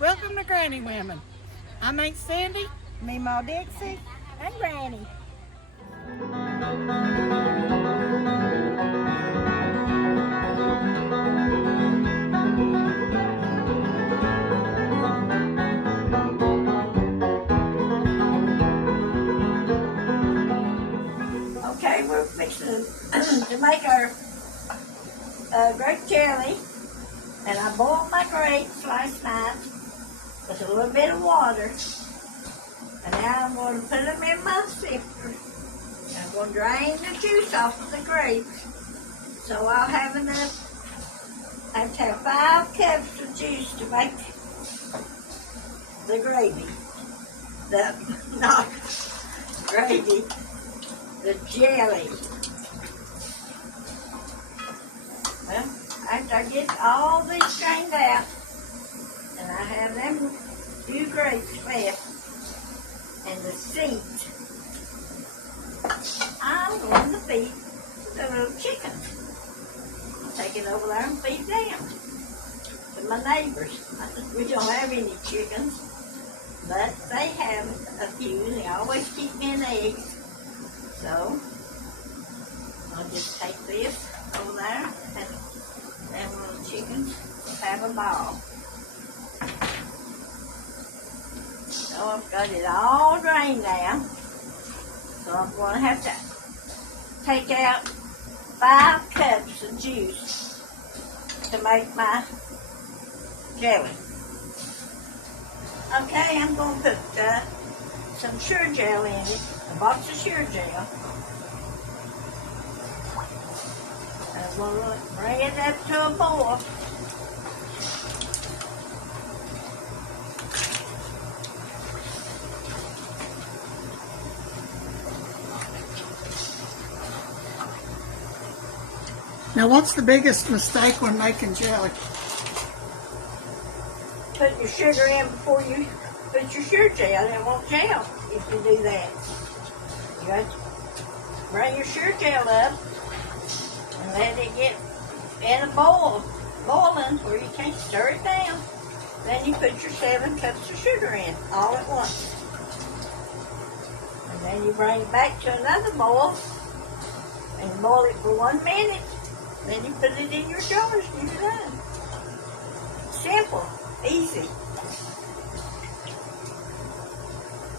Welcome to Granny Women. I'm Aunt Cindy, Memaw Dixie, and Granny. Okay, we're fixing to make our grape jelly. And I boiled my grapes last night with a little bit of water. And now I'm going to put them in my sifter. I'm going to drain the juice off of the grapes. So I'll have enough. I have to have 5 cups of juice to make the gravy. Not gravy, the jelly. Well, after I get all these drained out, and I have them few grapes left, and the seed, I'm going to feed the little chickens. I'll take it over there and feed them to my neighbors. We don't have any chickens, but they have a few, and they always keep me an egg. So I'll just take this over there, and them little chickens have a ball. So I've got it all drained now. So I'm going to have to take out 5 cups of juice to make my jelly. Okay, I'm going to put some sure gel in it, a box of sure gel. I'm going to bring it up to a boil. Now, what's the biggest mistake when making jelly? Put your sugar in before you put your sure gel. It won't gel if you do that. You got to bring your sure gel up and let it get in a boiling where you can't stir it down. Then you put your 7 cups of sugar in all at once. And then you bring it back to another boil and boil it for 1 minute. Then you put it in your jars and you're done. Simple, easy.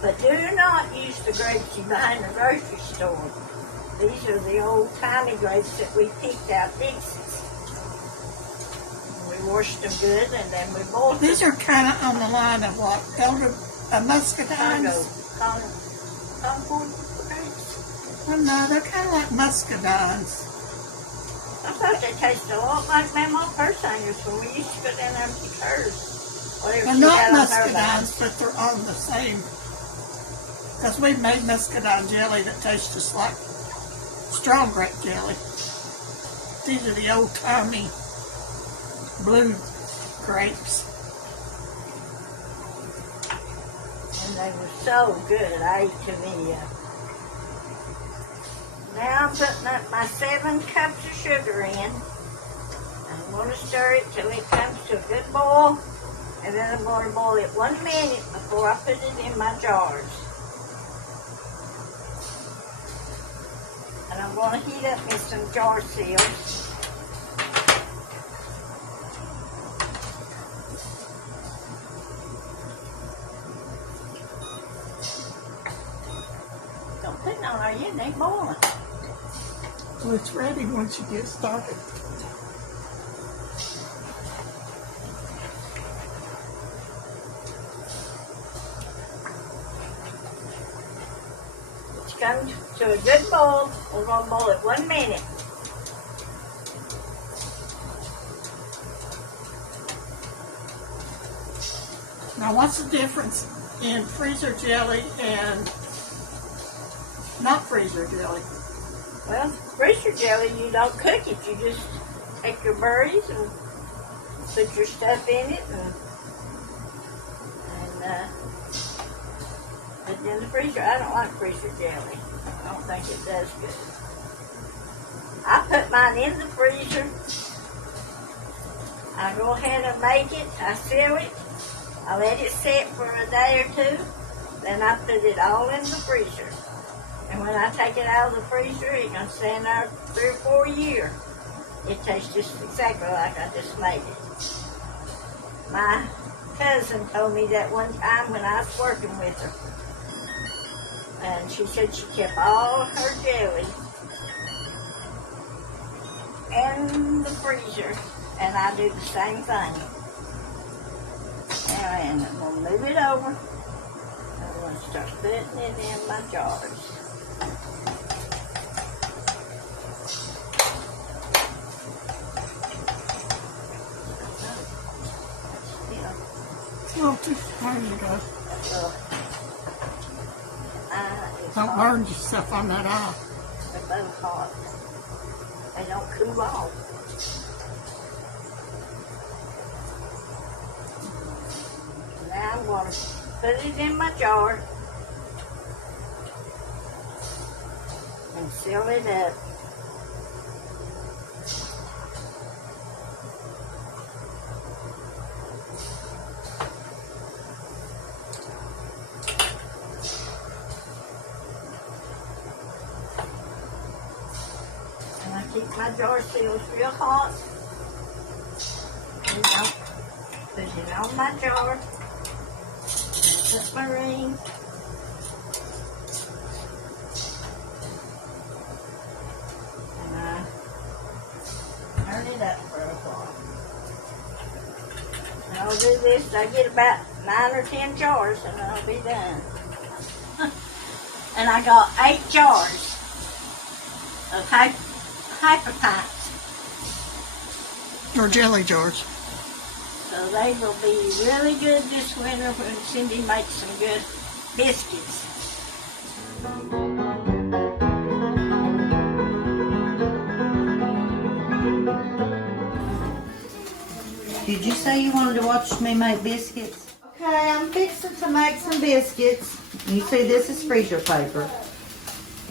But do not use the grapes you buy in the grocery store. These are the old-timey grapes that we picked out Dixie's. We washed them good and then we boiled them. These are kind of on the line of what? Muscadines? Concord grapes. Oh, no, they're kind of like muscadines. I thought they tasted a lot like Memaw Persingers when we used to go down there and pick hers. They're not muscadines, but they're on the same. Because we've made muscadine jelly that tastes just like strong grape jelly. These are the old-timey blue grapes. And they were so good, I ate too many of them. Now I'm putting up my 7 cups of sugar in. I'm going to stir it till it comes to a good boil. And then I'm going to boil it 1 minute before I put it in my jars. And I'm going to heat up me some jar seals. Don't put it on our end, they boiling. Well, it's ready once you get started. come to a good boil. We're going to boil it 1 minute. Now, what's the difference in freezer jelly and not freezer jelly? Well, freezer jelly, you don't cook it. You just take your berries and put your stuff in it and put it in the freezer. I don't like freezer jelly. I don't think it does good. I put mine in the freezer. I go ahead and make it. I seal it. I let it sit for a day or two. Then I put it all in the freezer. And when I take it out of the freezer, it's going to stand there 3 or 4 years. It tastes just exactly like I just made it. My cousin told me that one time when I was working with her. And she said she kept all her jelly in the freezer. And I do the same thing. And I'm going to move it over. I'm going to start putting it in my jars. Oh, there you go. Don't burn yourself on that eye. They're both hot. They don't cool off. Now I'm going to put it in my jar and seal it up. And I keep my jar sealed real hot. And I'll put it on my jar. Put my ring. And I turn it up for a while. And I'll do this. I get about 9 or 10 jars and I'll be done. And I got 8 jars of hyper pints. Or jelly jars. So they will be really good this winter when Cindy makes some good biscuits. Did you say you wanted to watch me make biscuits? Okay, I'm fixing to make some biscuits. You see this is freezer paper.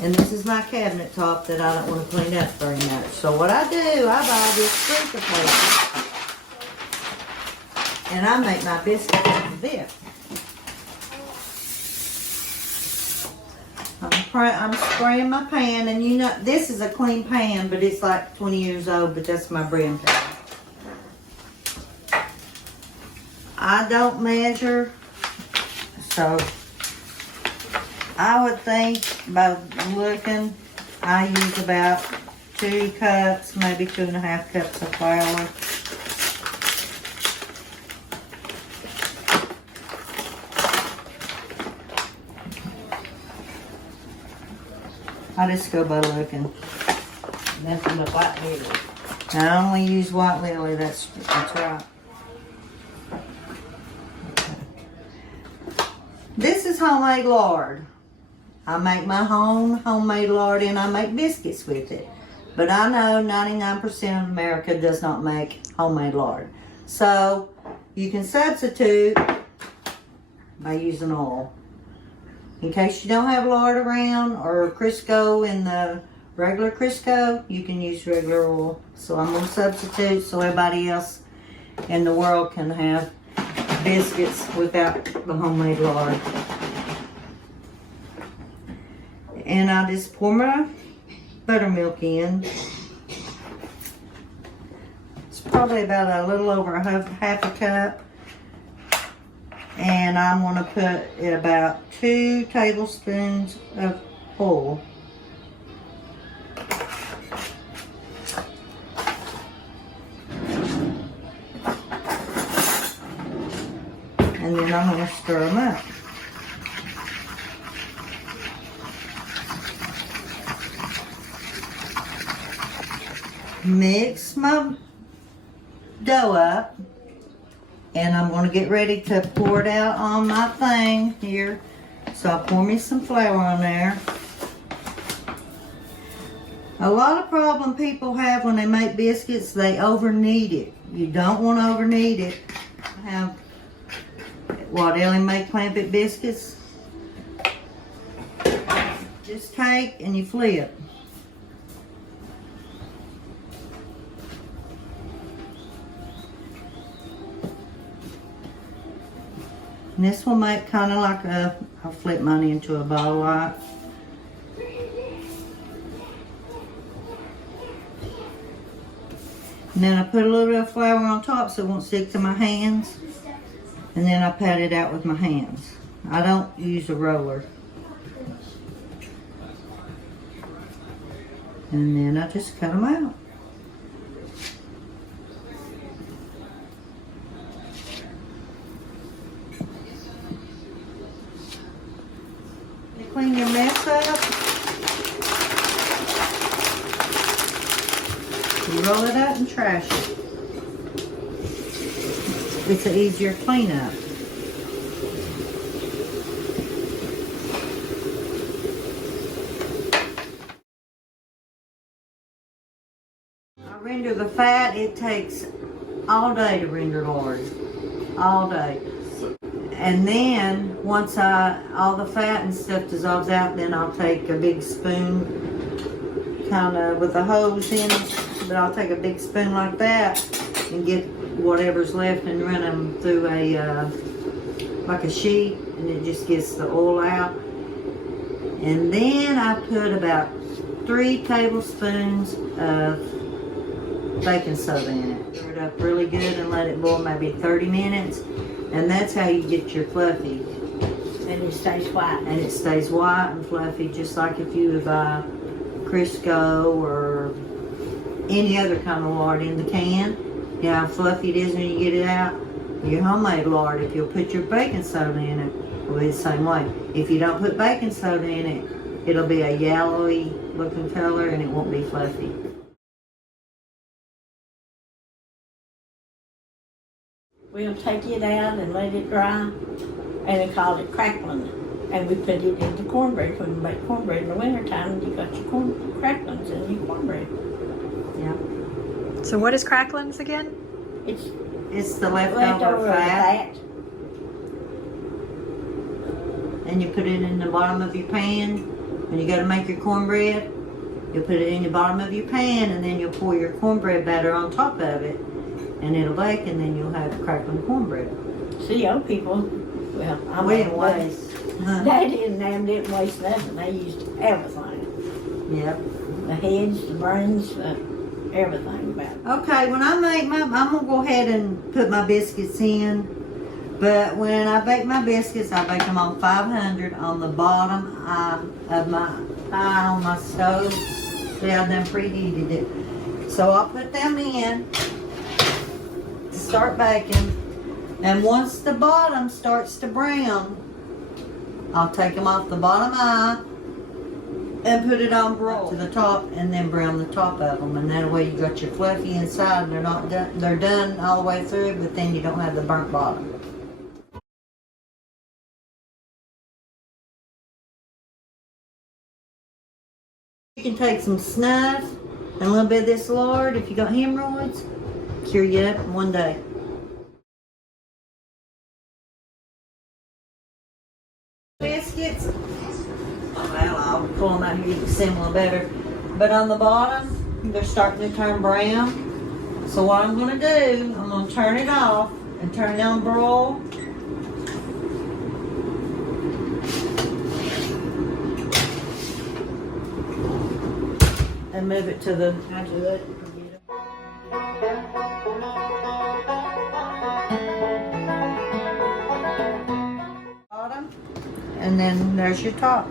And this is my cabinet top that I don't want to clean up very much. So what I do, I buy this freezer paper. And I make my biscuits with this. I'm spraying my pan, and you know, this is a clean pan, but it's like 20 years old, but that's my brim pan. I don't measure, so I would think by looking, I use about 2 cups, maybe 2.5 cups of flour. I just go by looking. Nothing but white lily. I only use white lily, that's right. This is homemade lard. I make my own homemade lard and I make biscuits with it. But I know 99% of America does not make homemade lard. So you can substitute by using oil. In case you don't have lard around or Crisco in the regular Crisco, you can use regular oil. So I'm going to substitute so everybody else in the world can have biscuits without the homemade lard. And I just pour my buttermilk in. It's probably about a little over half a cup. And I'm going to put about 2 tablespoons of oil. And then I'm going to stir them up. mix my dough up, and I'm going to get ready to pour it out on my thing here. So I'll pour me some flour on there. A lot of problem people have when they make biscuits, they over knead it. You don't want to over knead it. I have what Ellie make Clampett biscuits. Just take and you flip. And this will make kind of like I'll flip mine into a ball like. And then I put a little bit of flour on top so it won't stick to my hands. And then I pat it out with my hands. I don't use a roller. And then I just cut them out. You clean your mess up. You roll it up and trash it. It's an easier cleanup. I render the fat. It takes all day to render lard. All day. And then once all the fat and stuff dissolves out, then I'll take a big spoon, kind of with a hose in it. But I'll take a big spoon like that and get whatever's left and run them through like a sheet, and it just gets the oil out. And then I put about 3 tablespoons of baking soda in it. Stir it up really good and let it boil maybe 30 minutes. And that's how you get your fluffy. And it stays white. And it stays white and fluffy, just like if you would buy Crisco or any other kind of lard in the can. You know how fluffy it is when you get it out? Your homemade lard, if you'll put your baking soda in it, will be the same way. If you don't put baking soda in it, it'll be a yellowy looking color and it won't be fluffy. We'll take it out and let it dry, and they call it crackling. And we put it into cornbread. When you make cornbread in the wintertime, you got your cracklings in your cornbread. Yeah. So what is cracklings again? It's the leftover fat. And you put it in the bottom of your pan. When you go to make your cornbread, you'll put it in the bottom of your pan, and then you'll pour your cornbread batter on top of it, and it'll bake, and then you'll have crackling cornbread. See, old people, well, I'm We didn't waste. Daddy and them didn't waste nothing. They used everything. Yep. The heads, the brains, everything about it. Okay, when I make I'm gonna go ahead and put my biscuits in. But when I bake my biscuits, I bake them on 500 on the bottom of my on my stove. See, I've done preheated it. So I'll put them in to start baking. And once the bottom starts to brown, I'll take them off the bottom eye and put it on broil to the top, and then brown the top of them. And that way you got your fluffy inside, and they're not done. They're done all the way through, but then you don't have the burnt bottom. You can take some snuff and a little bit of this lard if you got hemorrhoids. Cure you up in one day. Biscuits. Well, I'll pull them out here, you can see them a little better. But on the bottom, they're starting to turn brown. So what I'm going to do, I'm going to turn it off and turn it on broil. And move it to the bottom, and then there's your top.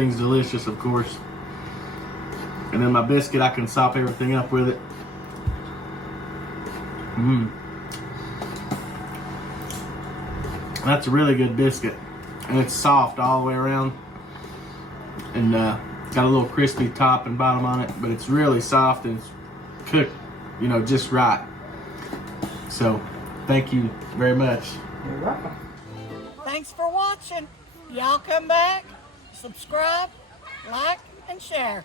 everything's delicious, of course. And then my biscuit, I can sop everything up with it. That's a really good biscuit. And it's soft all the way around. And got a little crispy top and bottom on it, but it's really soft and it's cooked, you know, just right. So, thank you very much. You're welcome. Thanks for watching. Y'all come back, subscribe, like, and share.